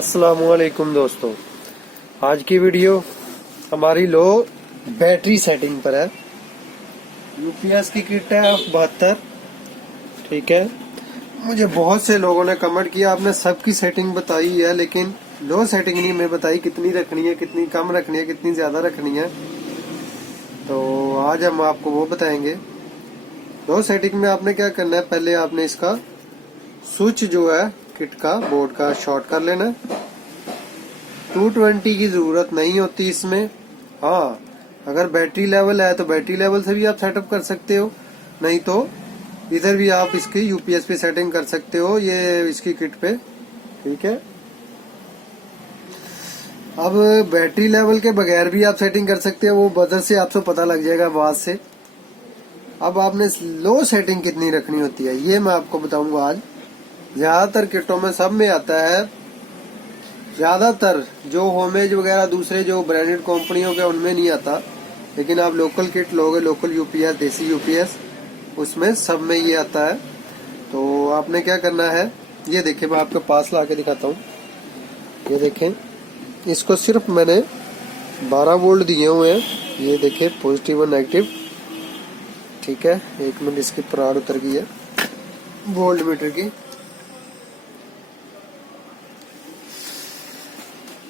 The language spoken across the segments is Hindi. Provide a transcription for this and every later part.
अस्सलामुअलैकुम दोस्तों, आज की वीडियो हमारी लो बैटरी सेटिंग पर है। यूपीएस की किट है 72। ठीक है, मुझे बहुत से लोगों ने कमेंट किया, आपने सबकी सेटिंग बताई है लेकिन लो सेटिंग नहीं मैं बताई, कितनी रखनी है, कितनी कम रखनी है, कितनी ज्यादा रखनी है। तो आज हम आपको वो बताएंगे। लो सेटिंग में आपने क्या करना है, पहले आपने इसका स्विच जो है किट का बोर्ड का शॉर्ट कर लेना है। 220 की जरूरत नहीं होती इसमें। हाँ, अगर बैटरी लेवल है तो बैटरी लेवल से भी आप सेटअप कर सकते हो, नहीं तो इधर भी आप इसकी यूपीएस पे सेटिंग कर सकते हो, ये इसकी किट पे। ठीक है, अब बैटरी लेवल के बगैर भी आप सेटिंग कर सकते हो, वो बजर से आपको पता लग जाएगा आवाज से। अब आपने लो सेटिंग कितनी रखनी होती है ये मैं आपको बताऊंगा आज। ज्यादातर किटों में सब में आता है, ज्यादातर जो होमेज वगैरह दूसरे जो ब्रांडेड कंपनियों के उनमें नहीं आता, लेकिन आप लोकल किट लोगे, लोकल यूपीएस, देसी यूपीएस, उसमें सब में ये आता है। तो आपने क्या करना है, ये देखिए मैं आपके पास ला के दिखाता हूँ। ये देखें, इसको सिर्फ मैंने 12 वोल्ट दिए हुए हैं, ये देखिए पॉजिटिव और नेगेटिव। ठीक है, एक मिनट, इसकी पराड़ उतर गई है वोल्ट मीटर की।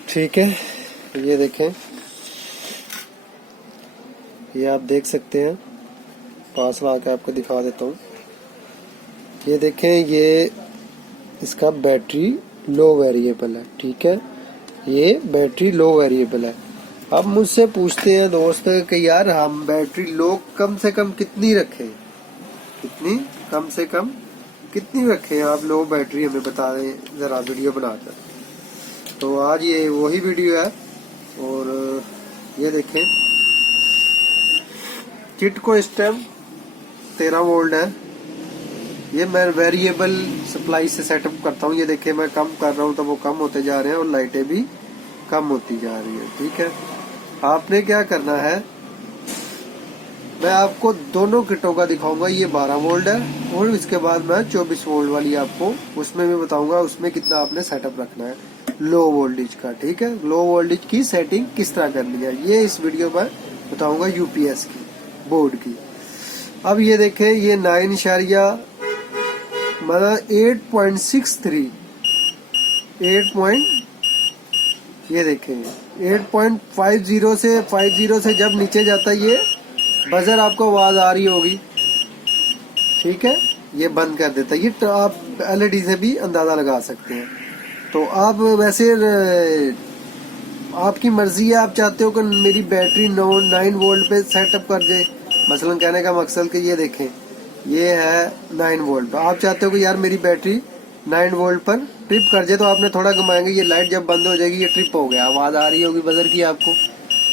ठीक है, ये देखें, ये आप देख सकते हैं, पास ला के आपको दिखा देता हूँ। ये देखें, ये इसका बैटरी लो वेरिएबल है। ठीक है, ये बैटरी लो वेरिएबल है। अब मुझसे पूछते हैं दोस्त कि यार हम बैटरी लो कम से कम कितनी रखें, कितनी कम से कम कितनी रखें आप लो बैटरी, हमें बता दें जरा वीडियो बनाकर। तो आज ये वही वीडियो है। और ये देखें, किट को इस टाइम 13 वोल्ट है, ये मैं वेरिएबल सप्लाई से सेटअप करता हूँ। ये देखिए मैं कम कर रहा हूँ तो वो कम होते जा रहे हैं और लाइटें भी कम होती जा रही है। ठीक है, आपने क्या करना है, मैं आपको दोनों किटों का दिखाऊंगा। ये 12 वोल्ट है और इसके बाद मैं 24 वोल्ट वाली आपको उसमें भी बताऊंगा, उसमें कितना आपने सेटअप रखना है लो वोल्टेज का। ठीक है, लो वोल्टेज की सेटिंग किस तरह करनी है ये इस वीडियो में बताऊंगा, यूपीएस की बोर्ड की। अब ये देखें, ये 9 मतलब 8.63 ये देखें 8.50 से 50 से जब नीचे जाता है ये बजर आपको आवाज आ रही होगी। ठीक है, ये बंद कर देता है। ये आप एलईडी से भी अंदाजा लगा सकते हैं। तो आप वैसे आपकी मर्जी है, आप चाहते हो कि मेरी बैटरी 9 वोल्ट पे सेटअप कर दे, मसलन कहने का मकसद कि ये देखें ये है 9 वोल्ट, तो आप चाहते हो कि यार मेरी बैटरी 9 वोल्ट पर ट्रिप कर जाए, तो आपने थोड़ा घुमाएंगे, ये लाइट जब बंद हो जाएगी ये ट्रिप हो गया, आवाज आ रही होगी बजर की आपको।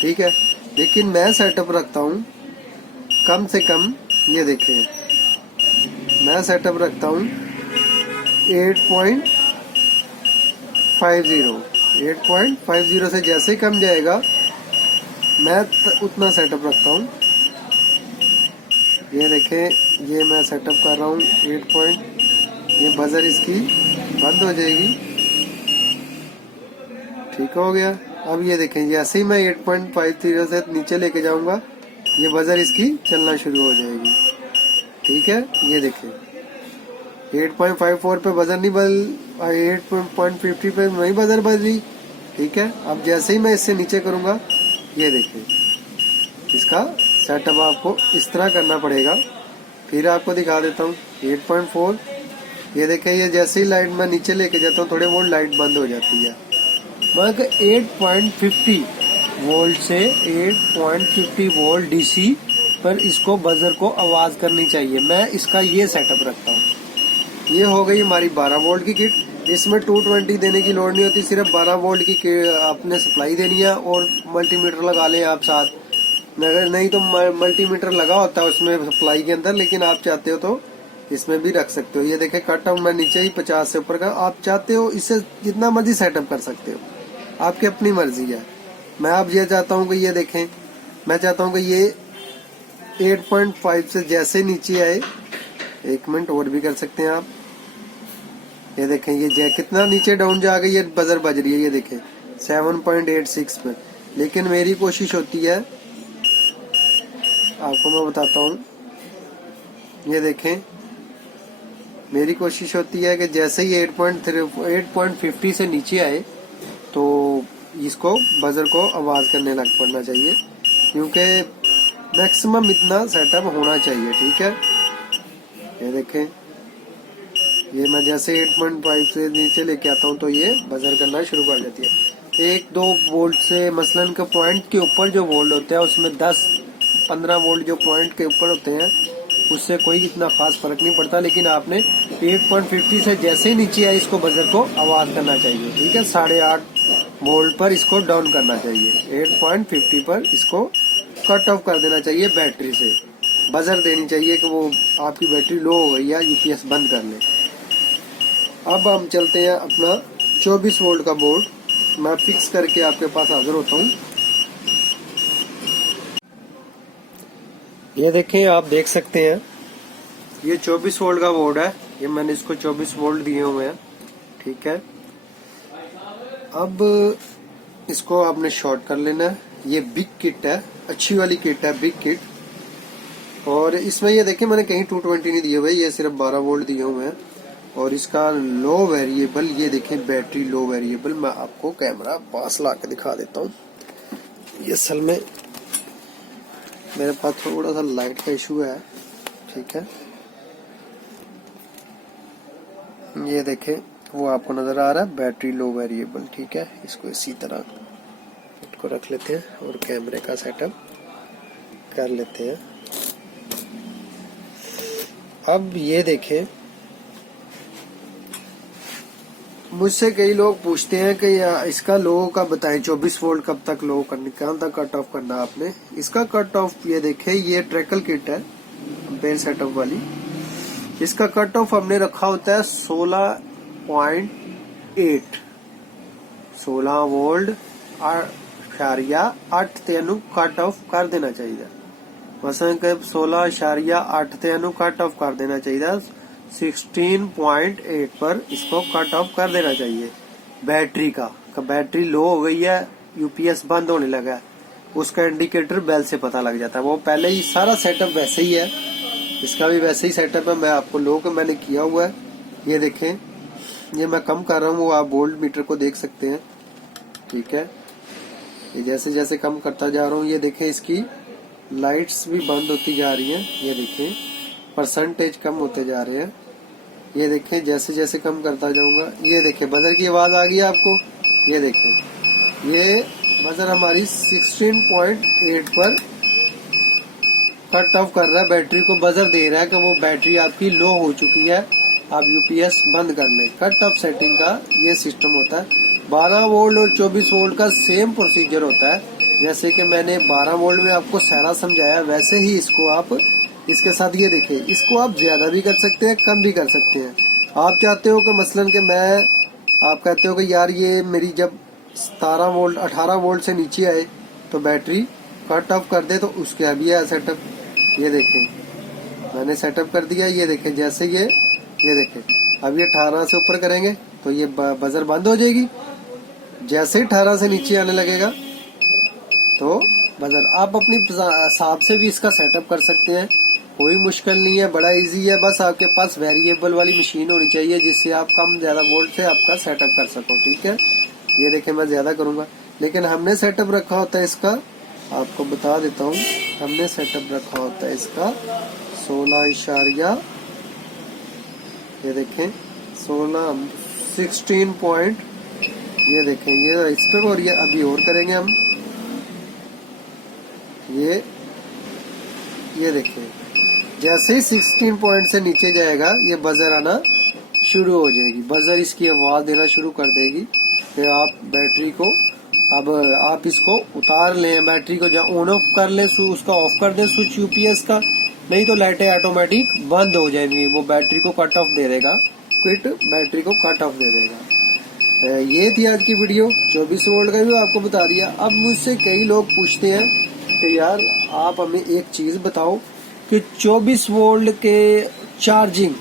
ठीक है, लेकिन मैं सेटअप रखता हूँ कम से कम, ये देखें मैं सेटअप रखता हूँ 8.50 से जैसे ही कम जाएगा मैं उतना सेटअप रखता हूँ। ये देखें, ये मैं सेटअप कर रहा हूँ 8 ये बजर इसकी बंद हो जाएगी। ठीक हो गया। अब ये देखें, जैसे ही मैं 8.50 से नीचे लेके जाऊंगा ये बजर इसकी चलना शुरू हो जाएगी। ठीक है, ये देखें 8.54 पे बजर नहीं बल, 8.50 पे नहीं बजर बज रही। ठीक है, अब जैसे ही मैं इससे नीचे करूंगा ये देखें, इसका सेटअप आपको इस तरह करना पड़ेगा। फिर आपको दिखा देता हूँ 8.4, ये देखें, ये जैसे ही लाइट मैं नीचे लेके जाता हूँ थोड़े वोल्ट लाइट बंद हो जाती है। मगर 8.50 वोल्ट से 8.50 वोल्ट डीसी पर इसको बजर को आवाज करनी चाहिए। मैं इसका ये सेटअप रखता हूँ। ये हो गई हमारी 12 वोल्ट की किट। इसमें 220 देने की लोड नहीं होती, सिर्फ 12 वोल्ट की आपने सप्लाई देनी है और मल्टीमीटर लगा लें आप साथ। नहीं तो मल्टीमीटर लगा होता है उसमें सप्लाई के अंदर, लेकिन आप चाहते हो तो इसमें भी रख सकते हो। ये देखें कट ऑफ मैं नीचे ही 50 से ऊपर का, आप चाहते हो इससे जितना मर्जी सेटअप कर सकते हो, आपकी अपनी मर्जी है। मैं अब ये चाहता हूँ कि ये देखें, मैं चाहता हूँ कि ये 8.5 से जैसे नीचे आए, 1 मिनट और भी कर सकते हैं आप। ये देखें ये कितना नीचे डाउन जा गई, ये बजर बज रही है, ये देखें 7.86 पे। लेकिन मेरी कोशिश होती है, आपको मैं बताता हूँ, ये देखें मेरी कोशिश होती है कि जैसे ही 8.50 से नीचे आए तो इसको बजर को आवाज करने लग पड़ना चाहिए, क्योंकि मैक्सिमम इतना सेटअप होना चाहिए। ठीक है, ये देखें ये मैं जैसे 8.5 से नीचे लेके आता हूँ तो ये बजर करना शुरू कर देती है। 1-2 वोल्ट से मसलन के पॉइंट के ऊपर जो वोल्ट होते हैं उसमें 10-15 वोल्ट जो पॉइंट के ऊपर होते हैं उससे कोई इतना खास फर्क नहीं पड़ता। लेकिन आपने 8.50 से जैसे ही नीचे आए इसको बजर को आवाज करना चाहिए। ठीक है, 8.5 वोल्ट पर इसको डाउन करना चाहिए, 8.50 पर इसको कट ऑफ कर देना चाहिए, बैटरी से बजर देनी चाहिए कि वो आपकी बैटरी लो हो गई या यूपीएस बंद कर ले। अब हम चलते हैं अपना 24 वोल्ट का बोर्ड, मैं फिक्स करके आपके पास हाजिर होता हूँ। ये देखें, आप देख सकते हैं ये 24 वोल्ट का बोर्ड है, ये मैंने इसको 24 वोल्ट दिए हुए हैं। ठीक है, अब इसको आपने शॉर्ट कर लेना है। ये बिग किट है, अच्छी वाली किट है, बिग किट। और इसमें ये देखें मैंने कहीं 220 नहीं दिए हुए, ये सिर्फ 12 वोल्ट दिए हुए हैं। और इसका लो वेरिएबल, ये देखें बैटरी लो वेरिएबल, मैं आपको कैमरा पास ला के दिखा देता हूँ। ये असल में मेरे पास थोड़ा सा लाइट का इशू है। ठीक है, ये देखें वो आपको नजर आ रहा है, बैटरी लो वेरिएबल। ठीक है, इसको इसी तरह इसको रख लेते हैं और कैमरे का सेटअप कर लेते हैं। अब ये देखें, मुझसे कई लोग पूछते हैं कि इसका लो का बताएं, 24 वोल्ट कब तक लो करनी, कहाँ तक कट ऑफ करना आपने। इसका कट ऑफ ये देखें, ये ट्रैकल किट है बेल सेटअप वाली, इसका कट ऑफ हमने रखा होता है 16.8, 16 वोल्ट 8 तेनु कट ऑफ कर देना चाहिए। मसलन 16.8 तेनु कट ऑफ कर देना चाहिए, 16.8 पर इसको कट ऑफ कर देना चाहिए। बैटरी का बैटरी लो हो गई है, यूपीएस बंद होने लगा है, उसका इंडिकेटर बेल से पता लग जाता है। वो पहले ही सारा सेटअप वैसे ही है, इसका भी वैसे ही सेटअप है, मैं आपको लो का मैंने किया हुआ है। ये देखें, ये मैं कम कर रहा हूँ, वो आप वोल्ट मीटर को देख सकते हैं। ठीक है, ये जैसे जैसे कम करता जा रहा हूँ, ये देखें इसकी लाइट्स भी बंद होती जा रही हैं। ये देखें परसेंटेज कम होते जा रहे हैं। ये देखें जैसे जैसे कम करता जाऊंगा, ये देखें बजर की आवाज आ गई है आपको। ये देखें ये बजर हमारी 16.8 पर कट ऑफ कर रहा है, बैटरी को बजर दे रहा है कि वो बैटरी आपकी लो हो चुकी है, आप यूपीएस बंद कर लें। कट ऑफ सेटिंग का ये सिस्टम होता है। 12 वोल्ट और 24 वोल्ट का सेम प्रोसीजर होता है, जैसे कि मैंने 12 वोल्ट में आपको सारा समझाया, वैसे ही इसको आप इसके साथ ये देखिए, इसको आप ज्यादा भी कर सकते हैं, कम भी कर सकते हैं। आप चाहते हो कि मसलन कि आप कहते हो कि यार ये मेरी जब 17 वोल्ट 18 वोल्ट से नीचे आए तो बैटरी कट ऑफ कर दे, तो उसके अभी है सेटअप। ये देखें मैंने सेटअप कर दिया। ये देखें जैसे ये देखें अब ये 18 से ऊपर करेंगे तो ये बजर बंद हो जाएगी, जैसे ही 18 से नीचे आने लगेगा तो बजर। आप अपनी हिसाब से भी इसका सेटअप कर सकते हैं, कोई मुश्किल नहीं है, बड़ा इजी है। बस आपके पास वेरिएबल वाली मशीन होनी चाहिए जिससे आप कम ज्यादा वोल्ट से आपका सेटअप कर सको। ठीक है, ये देखें मैं ज्यादा करूंगा, लेकिन हमने सेटअप रखा होता है इसका, आपको बता देता हूँ, हमने सेटअप रखा होता है इसका 16 ये देखें 16 पॉइंट, ये देखें ये इस पे, और ये अभी और करेंगे हम। ये देखें जैसे ही 16 पॉइंट से नीचे जाएगा ये बजर आना शुरू हो जाएगी, बजर इसकी आवाज देना शुरू कर देगी। फिर आप बैटरी को अब आप इसको उतार लें, बैटरी को ऑन ऑफ कर लें, उसका ऑफ कर दें स्विच यूपीएस का, नहीं तो लाइटें ऑटोमेटिक बंद हो जाएंगी, वो बैटरी को कट ऑफ दे देगा, क्विट बैटरी को कट ऑफ दे देगा। ये थी आज की वीडियो, 24 वोल्ट का भी आपको बता दिया। अब मुझसे कई लोग पूछते हैं कि यार आप हमें एक चीज बताओ कि 24 वोल्ट के चार्जिंग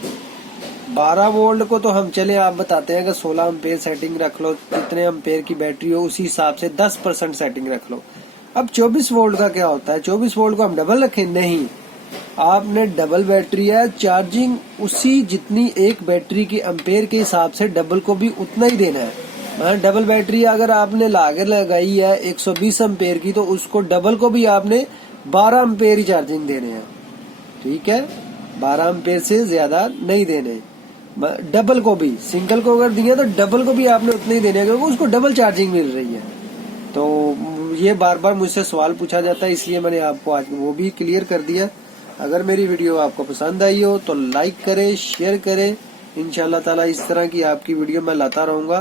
12 वोल्ट को तो हम चले, आप बताते हैं कि 16 एम्पेयर सेटिंग रख लो, जितने एम्पेयर की बैटरी हो उसी हिसाब से 10% सेटिंग रख लो। अब 24 वोल्ट का क्या होता है, 24 वोल्ट को हम डबल रखें? नहीं, आपने डबल बैटरी है, चार्जिंग उसी जितनी एक बैटरी की एम्पेयर के हिसाब से डबल को भी उतना ही देना है। डबल बैटरी अगर आपने लागे लगाई है 120 एम्पेयर की, तो उसको डबल को भी आपने 12 एम्पेयर ही चार्जिंग देने हैं, ठीक है, 12 एम्पेयर से ज्यादा नहीं देने। डबल को भी, सिंगल को अगर दिया तो डबल को भी आपने उतने ही देने हैं, क्योंकि उसको डबल चार्जिंग मिल रही है। तो ये बार बार मुझसे सवाल पूछा जाता है, इसलिए मैंने आपको आज वो भी क्लियर कर दिया। अगर मेरी वीडियो आपको पसंद आई हो तो लाइक करें, शेयर करें। इंशाल्लाह ताला इस तरह की आपकी वीडियो मैं लाता रहूंगा।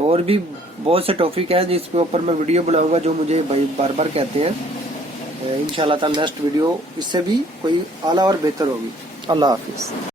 और भी बहुत से टॉपिक हैं जिसके ऊपर मैं वीडियो बनाऊंगा, जो मुझे भाई बार बार कहते हैं। इंशाल्लाह ताला नेक्स्ट वीडियो इससे भी कोई आला और बेहतर होगी। अल्लाह हाफिज।